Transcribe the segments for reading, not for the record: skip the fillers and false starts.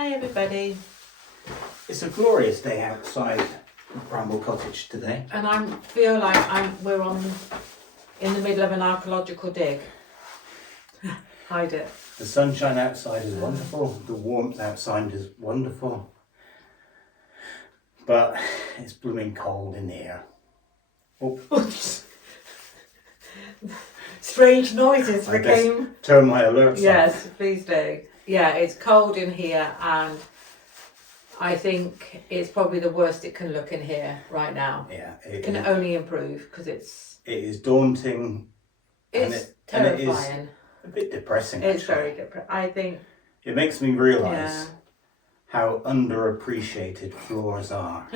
Hi everybody. It's a glorious day outside Bramble Cottage today. And I feel like we're in the middle of an archaeological dig. Hide it. The sunshine outside is wonderful, the warmth outside is wonderful, but it's blooming cold in here. Oh. Strange noises I became... guess turn my alerts Yes, off. please do. Yeah, it's cold in here and I think it's probably the worst it can look in here right now. Yeah, It can only improve because it is daunting. It's and terrifying. it is a bit depressing. It's actually. very depressing. I think it makes me realise how underappreciated floors are.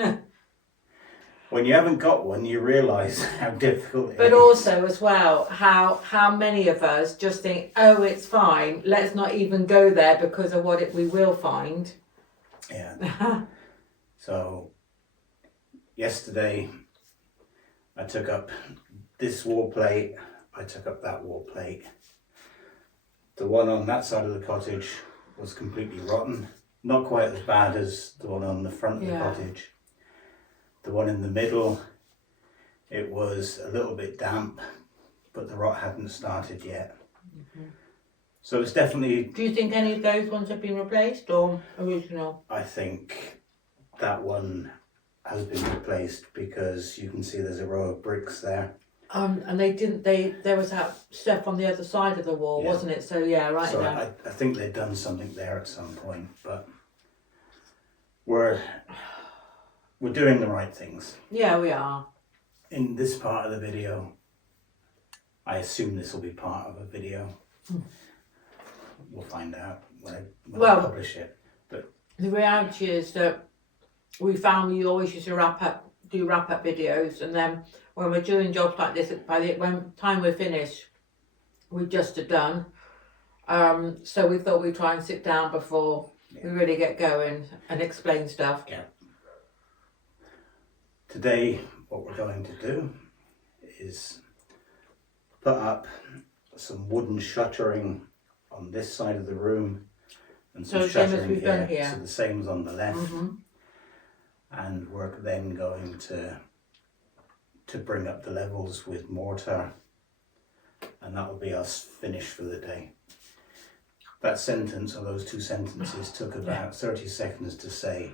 When you haven't got one, you realise how difficult it is. But also as well, how many of us just think, oh, it's fine, let's not even go there because of what we will find. Yeah. So, yesterday, I took up this wall plate, I took up that wall plate. The one on that side of the cottage was completely rotten. Not quite as bad as the one on the front of the cottage. The one in the middle, it was a little bit damp, but the rot hadn't started yet. Mm-hmm. So it's definitely... Do you think any of those ones have been replaced or original? I think that one has been replaced because you can see there's a row of bricks there. And there was that stuff on the other side of the wall, wasn't it? So yeah, right so now. I think they've done something there at some point, but we're doing the right things. Yeah, we are. In this part of the video, I assume this will be part of a video. We'll find out when I publish it. But the reality is that we found we always used to do wrap up videos, and then when we're doing jobs like this, by the time we're finished, we're just done. So we thought we'd try and sit down before we really get going and explain stuff. Yeah. Today, what we're going to do is put up some wooden shuttering on this side of the room and some shuttering we've done here. So the same as on the left. Mm-hmm. And we're then going to bring up the levels with mortar, and that will be us finished for the day. That sentence, or those two sentences, took about 30 seconds to say.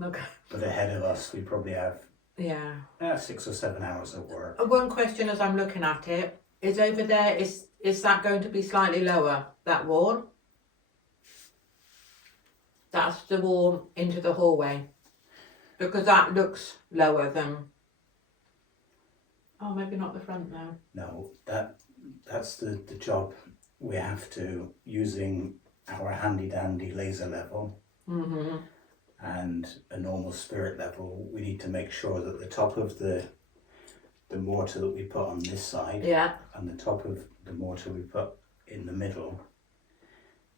Okay. But ahead of us, we probably have 6 or 7 hours of work. One question as I'm looking at it is over there, is that going to be slightly lower, that wall? That's the wall into the hallway. Because that looks lower than... Oh, maybe not the front now. No, that's the job we have to, using our handy dandy laser level. Mm-hmm. And a normal spirit level, we need to make sure that the top of the mortar that we put on this side and the top of the mortar we put in the middle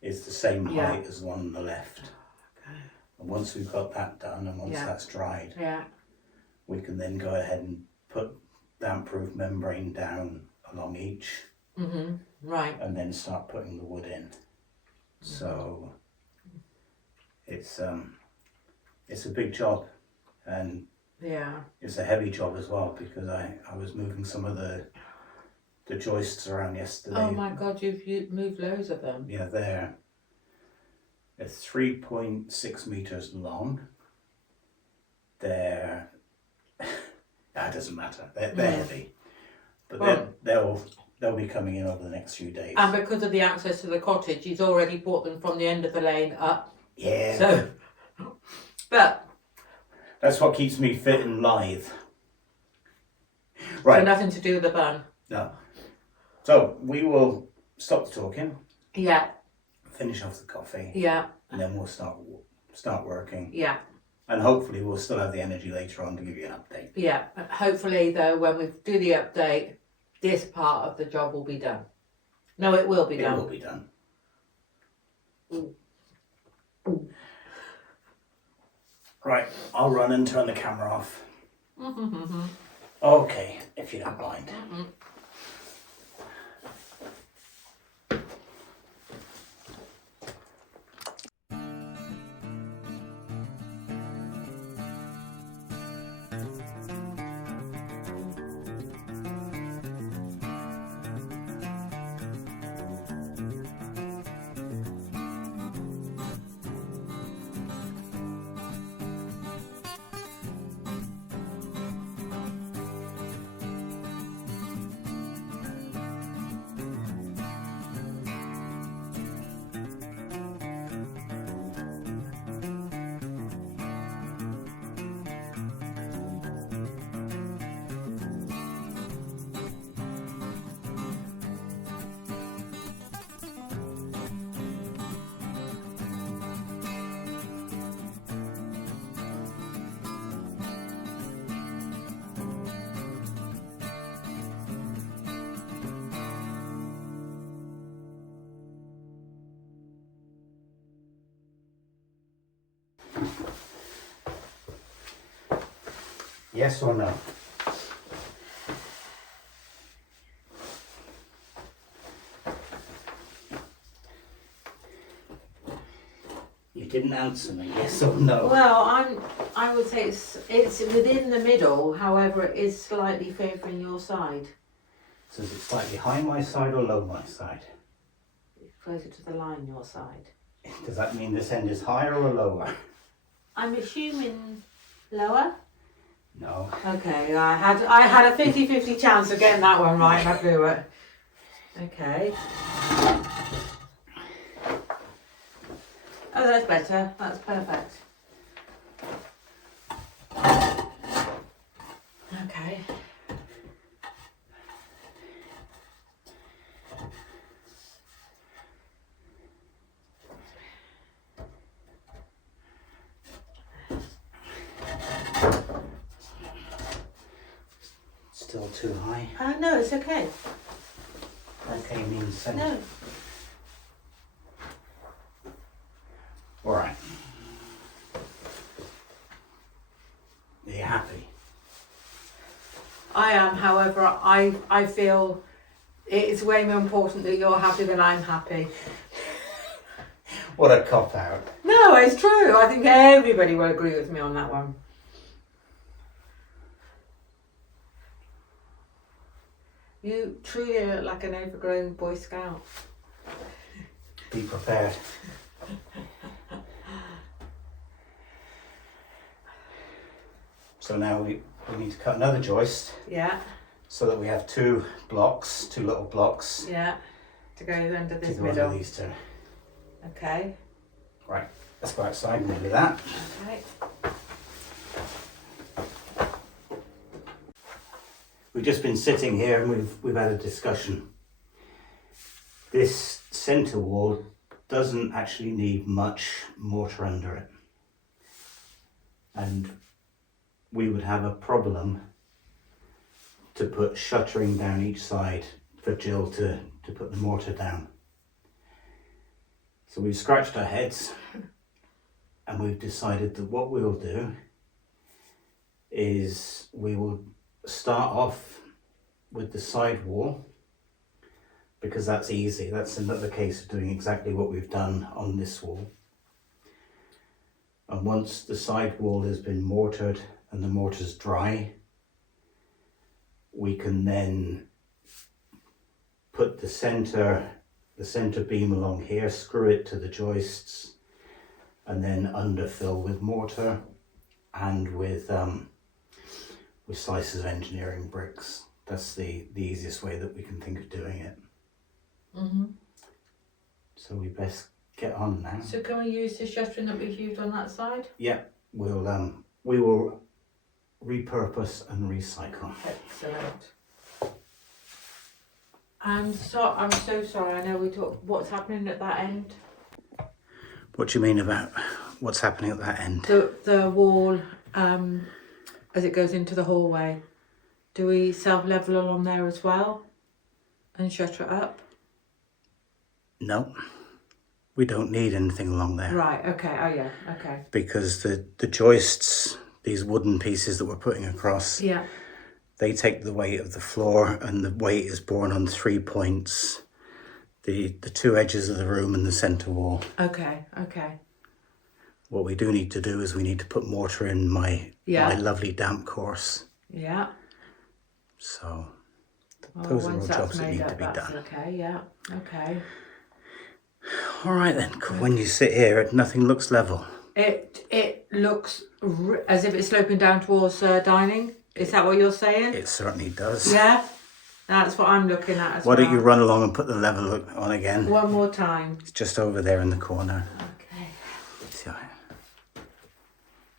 is the same height as the one on the left. Okay. And once we've got that done and once that's dried, we can then go ahead and put damp-proof membrane down along each, right, and then start putting the wood in. So it's a big job, and it's a heavy job as well because I was moving some of the joists around yesterday. Oh my God, you've moved loads of them. Yeah, they're 3.6 meters long. That doesn't matter. They're heavy, but they'll be coming in over the next few days. And because of the access to the cottage, he's already brought them from the end of the lane up. Yeah. So. But that's what keeps me fit and lithe. Right. So nothing to do with the bun. No. So we will stop the talking. Yeah. Finish off the coffee. Yeah. And then we'll start working. Yeah. And hopefully we'll still have the energy later on to give you an update. Yeah. Hopefully though, when we do the update, this part of the job will be done. No, it will be done. It will be done. Ooh. Right, I'll run and turn the camera off. Okay, if you don't mind. Yes or no? You didn't answer me, yes or no? Well, I would say it's within the middle, however it is slightly favouring your side. So is it slightly high my side or low my side? Closer to the line, your side. Does that mean this end is higher or lower? I'm assuming lower? No. Okay, I had a 50-50 chance of getting that one right and I blew it. Okay. Oh, that's better. That's perfect. Okay. Still too high? No, it's okay. Okay means centre. No. All right. Are you happy? I am, however, I feel it's way more important that you're happy than I'm happy. What a cop out. No, it's true. I think everybody will agree with me on that one. You truly look like an overgrown Boy Scout. Be prepared. So now we need to cut another joist Yeah, so that we have two little blocks yeah. To go under to this go middle. under these two. Okay, Right, let's go outside and do that. okay. We've just been sitting here and we've had a discussion. This centre wall doesn't actually need much mortar under it. And we would have a problem to put shuttering down each side for Gill to put the mortar down. So we've scratched our heads and we've decided that what we'll do is we will start off with the side wall, because that's easy. That's another case of doing exactly what we've done on this wall. And once the side wall has been mortared and the mortar's dry, we can then put the center beam along here, screw it to the joists, and then underfill with mortar and with slices of engineering bricks. That's the easiest way that we can think of doing it. Mm-hmm. So we best get on now. So can we use the shuttering that we've used on that side? Yeah, we will repurpose and recycle. Excellent. I'm so sorry. I know we talked. What's happening at that end? What do you mean about what's happening at that end? The wall, as it goes into the hallway. Do we self-level along there as well and shutter it up? No, we don't need anything along there. Right, okay, oh yeah, okay. Because the joists, these wooden pieces that we're putting across, Yeah. they take the weight of the floor, and the weight is borne on 3 points. The two edges of the room and the centre wall. Okay, okay. What we do need to do is we need to put mortar in my lovely damp course. Yeah. So those are all jobs that need to be done. Okay, yeah, okay. All right then, when you sit here, nothing looks level. It looks as if it's sloping down towards dining. Is that what you're saying? It certainly does. Yeah, that's what I'm looking at as well. Why don't you run along and put the level on again? One more time. It's just over there in the corner. Okay. So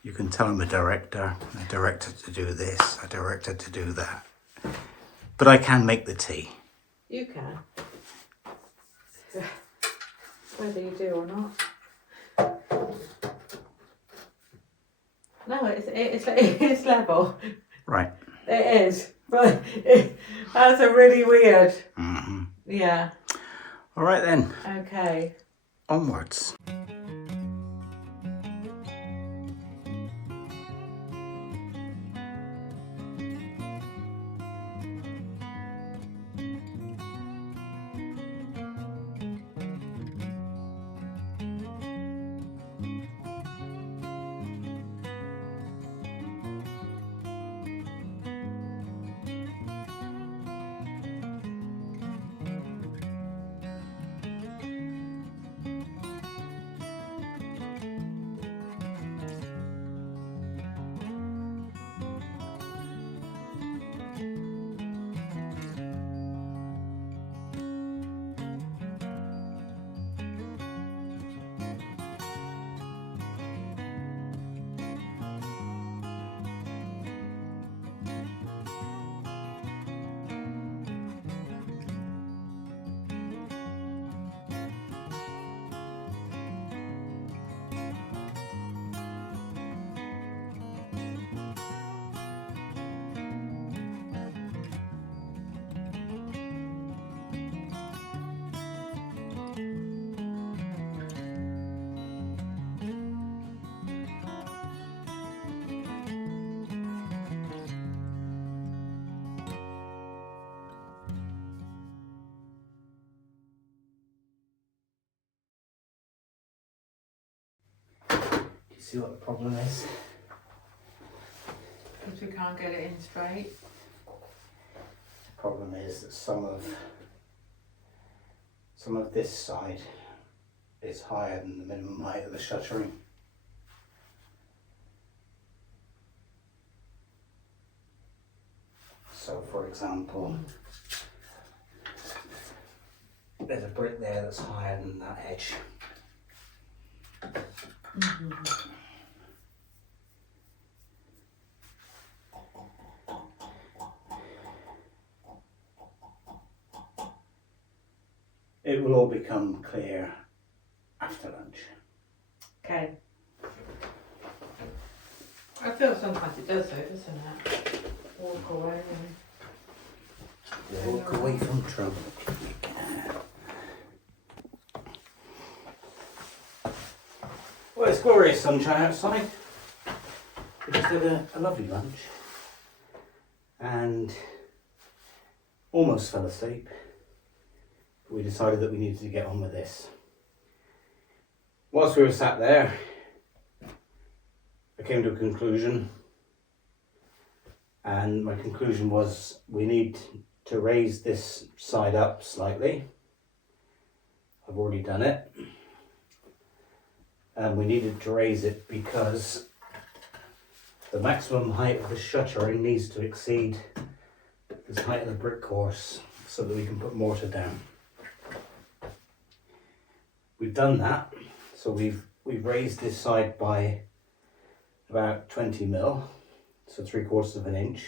you can tell I'm a director. I directed to do this. I directed to do that. But I can make the tea. You can. Whether you do or not. No, it's level. Right. It is, but that's a really weird. Mm-hmm. Yeah. All right then. Okay. Onwards. see what the problem is. Because we can't get it in straight. The problem is that some of this side is higher than the minimum height of the shuttering. So for example, there's a brick there that's higher than that edge. It will all become clear after lunch. Okay. I feel sometimes it does though, doesn't it? Walk away and... Walk away from trouble. Well, it's glorious sunshine outside. We just had a lovely lunch and almost fell asleep. We decided that we needed to get on with this. Whilst we were sat there, I came to a conclusion, and my conclusion was we need to raise this side up slightly. I've already done it. And we needed to raise it because the maximum height of the shuttering needs to exceed the height of the brick course so that we can put mortar down. We've done that, so we've raised this side by about 20 mil, so 3/4 of an inch.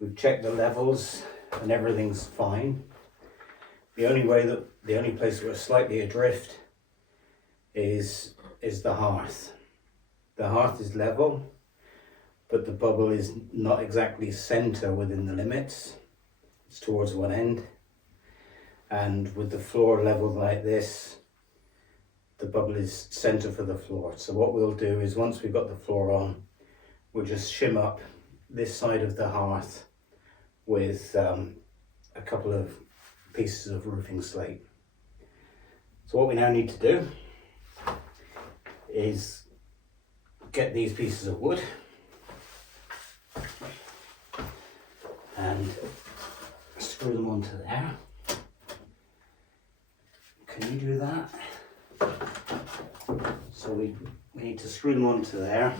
We've checked the levels and everything's fine. The only place we're slightly adrift is the hearth. The hearth is level, but the bubble is not exactly centre within the limits. It's towards one end. And with the floor level like this, the bubble is centre for the floor. So what we'll do is once we've got the floor on, we'll just shim up this side of the hearth with a couple of pieces of roofing slate. So what we now need to do is get these pieces of wood and screw them onto there. Can you do that? So we need to screw them onto there.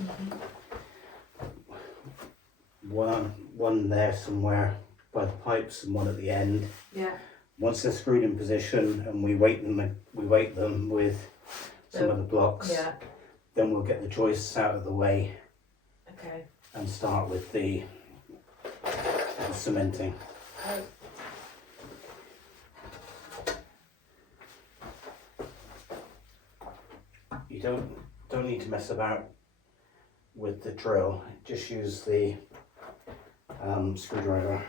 One there somewhere by the pipes and one at the end. Yeah. Once they're screwed in position and we weight them with some of the blocks. Yeah. Then we'll get the joists out of the way. Okay. And start with the cementing. Okay. You don't need to mess about with the drill. Just use the screwdriver.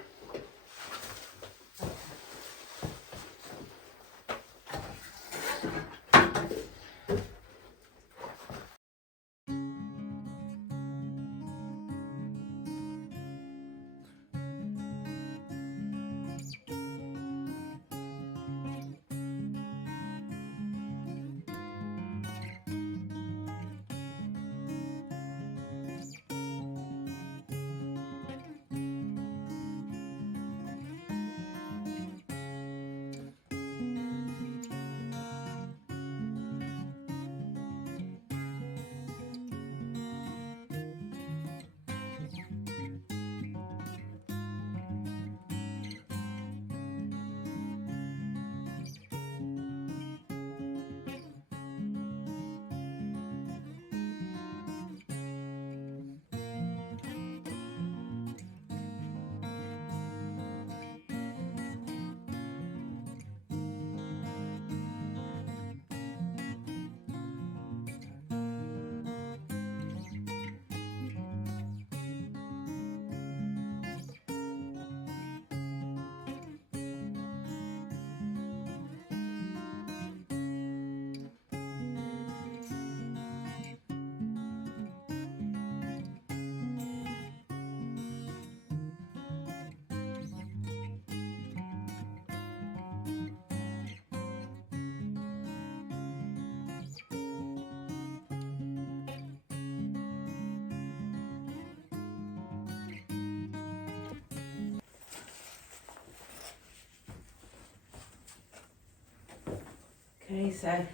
Okay, so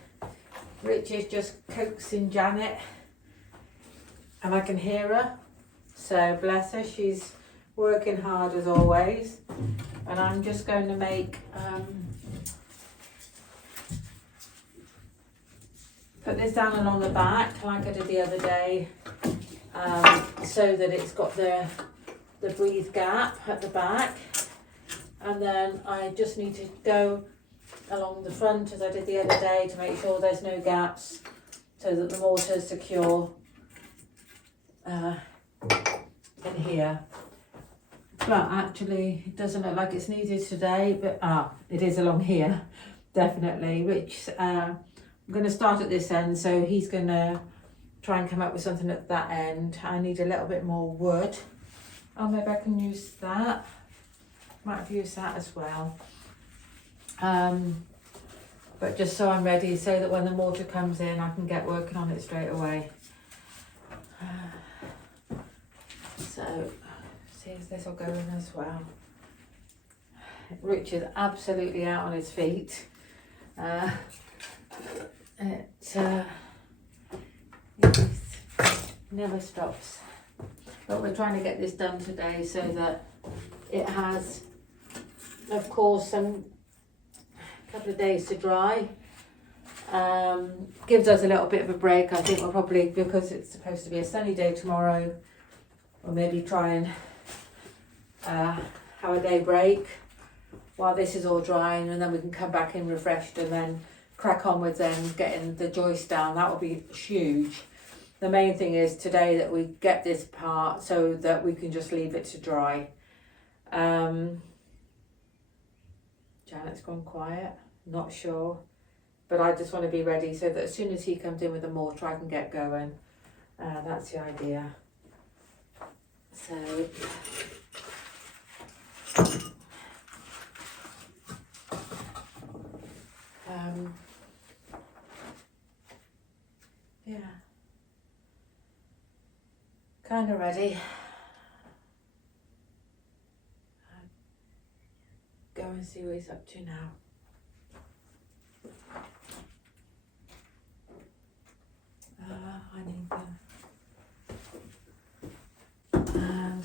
Rich is just coaxing Janet, and I can hear her. So bless her, she's working hard as always. And I'm just going to make put this down along the back like I did the other day, so that it's got the breathe gap at the back, and then I just need to go along the front as I did the other day to make sure there's no gaps so that the mortar is secure in here. But actually it doesn't look like it's needed today, but it is along here definitely, which I'm going to start at this end, so he's going to try and come up with something at that end. I need a little bit more wood. Oh, maybe I can use that. Might have used that as well. But just so I'm ready, so that when the mortar comes in, I can get working on it straight away. So, see if this will go in as well. Rich is absolutely out on his feet. It never stops. But we're trying to get this done today so that it has, of course, some couple of days to dry. Gives us a little bit of a break. I think we'll probably, because it's supposed to be a sunny day tomorrow, or maybe try and have a day break while this is all drying, and then we can come back in refreshed and then crack on with then getting the joist down. That will be huge. The main thing is today that we get this part so that we can just leave it to dry. Janet's gone quiet, not sure, but I just want to be ready so that as soon as he comes in with the mortar I can get going. That's the idea. So yeah, kind of ready. Go and see what he's up to now. I need and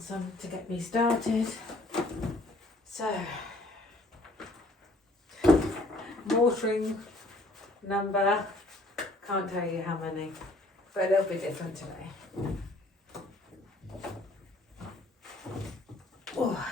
some to get me started. So, mortaring number, can't tell you how many, but it'll be different today. Oh.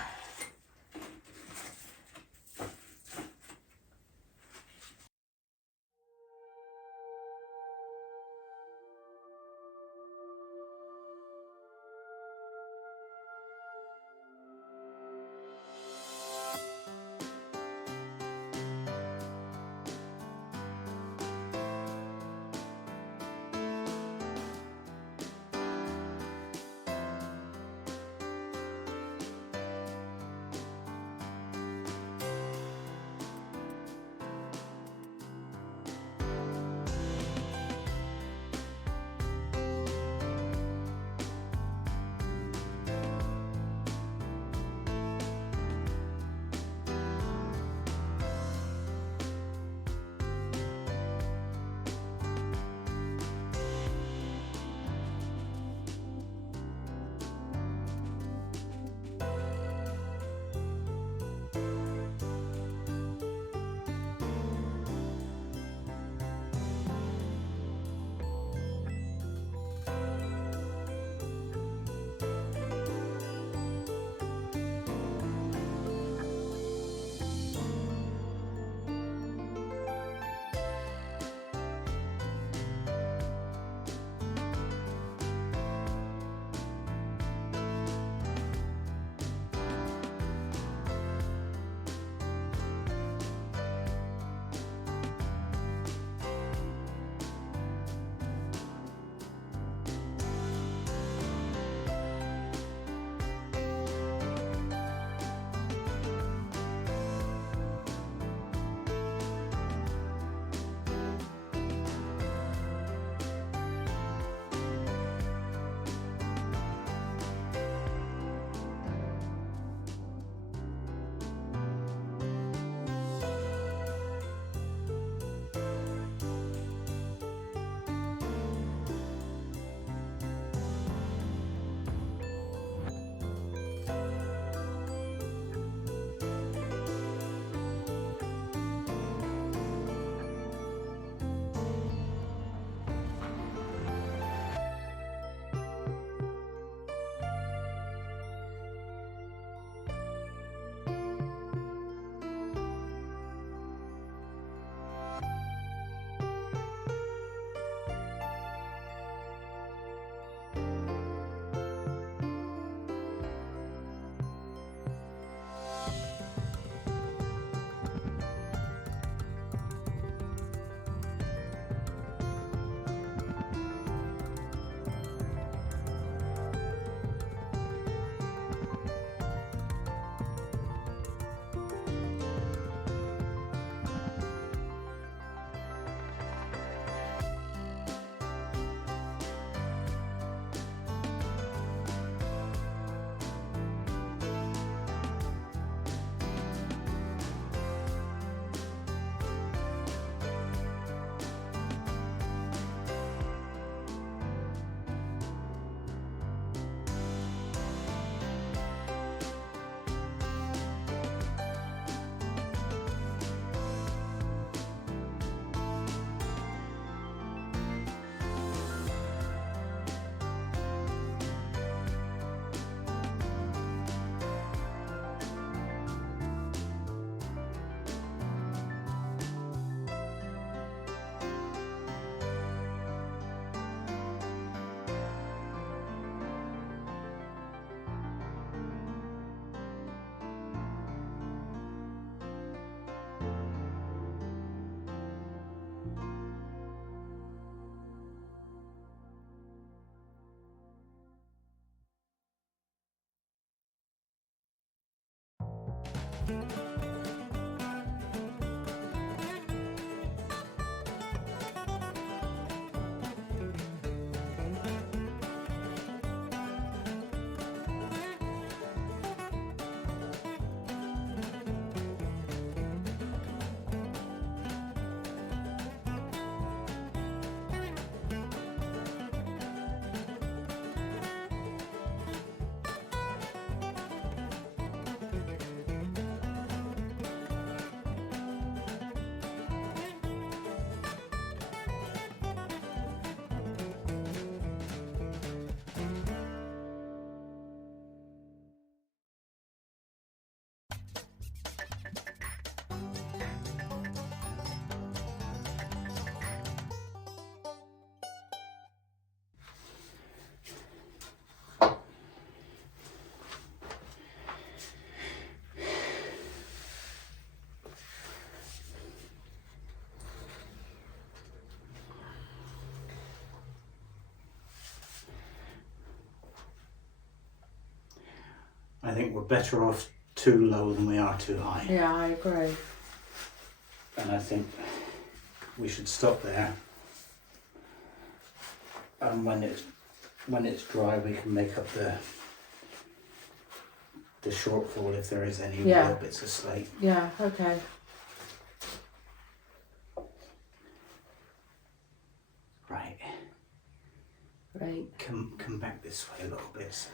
I think we're better off too low than we are too high. Yeah, I agree. And I think we should stop there. And when it's dry, we can make up the shortfall if there is any little bits of slate. Yeah, okay. Right. Great. Come back this way a little bit. So.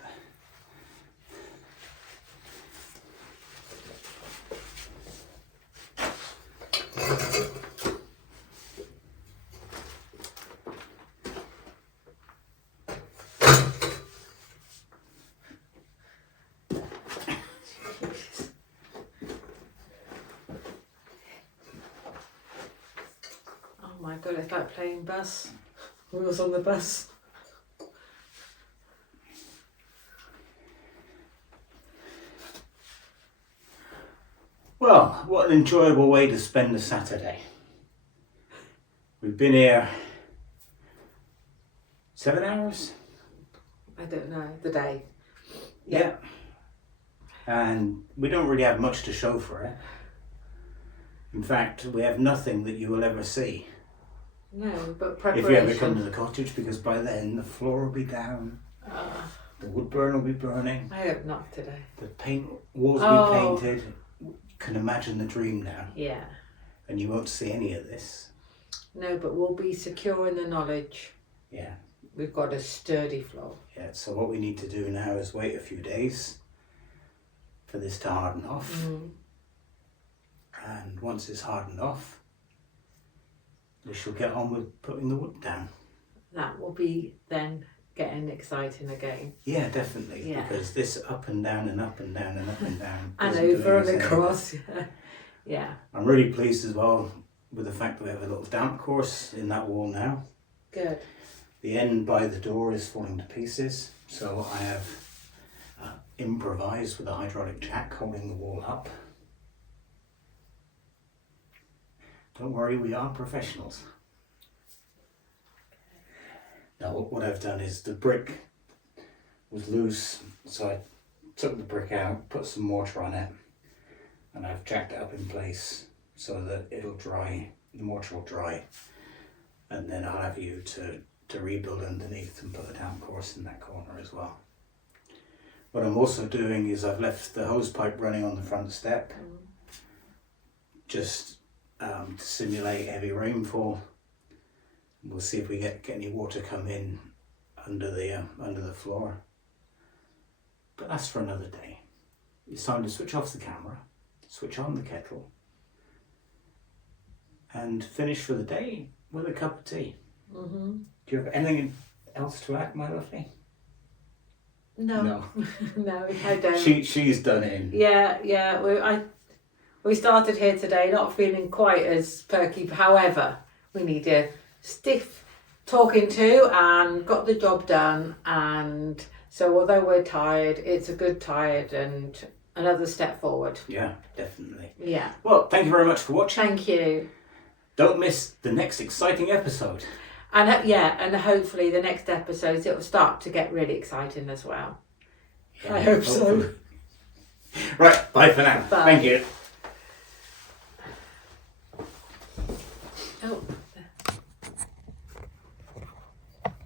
Oh my god, it's like playing bus. Wheels on the bus. Well, what an enjoyable way to spend a Saturday. We've been here 7 hours? I don't know, the day. Yeah. And we don't really have much to show for it. In fact, we have nothing that you will ever see. No, but If preparation. you ever come to the cottage, because by then the floor will be down, the wood burn will be burning, I hope not today. the paint walls will be painted. You can imagine the dream now. Yeah. And you won't see any of this. No, but we'll be secure in the knowledge. Yeah. We've got a sturdy floor. Yeah, so what we need to do now is wait a few days for this to harden off. Mm. And once it's hardened off, we shall get on with putting the wood down. That will be then getting exciting again. Yeah, definitely. Yeah. Because this up and down and up and down and up and down. And isn't doing over us and any across. good. Yeah. I'm really pleased as well with the fact that we have a little damp course in that wall now. Good. The end by the door is falling to pieces, so I have improvised with a hydraulic jack holding the wall up. Don't worry, we are professionals. Now what I've done is the brick was loose, so I took the brick out, put some mortar on it, and I've jacked it up in place so that it'll dry, the mortar will dry, and then I'll have you to rebuild underneath and put a damp course in that corner as well. What I'm also doing is I've left the hose pipe running on the front step, just to simulate heavy rainfall. We'll see if we get any water come in under the floor. But that's for another day. It's time to switch off the camera, switch on the kettle, and finish for the day with a cup of tea. Mm-hmm. Do you have anything else to add, my lovely? No. No. No, I don't. She's done in. Yeah. We started here today not feeling quite as perky. However, we need a stiff talking to and got the job done. And so although we're tired, it's a good tired and another step forward. Yeah, definitely. Yeah. Well, thank you very much for watching. Thank you. Don't miss the next exciting episode. And and hopefully the next episodes it will start to get really exciting as well. Yeah, I hope so. hopefully. Right, bye for now. Bye. Thank you. Oh.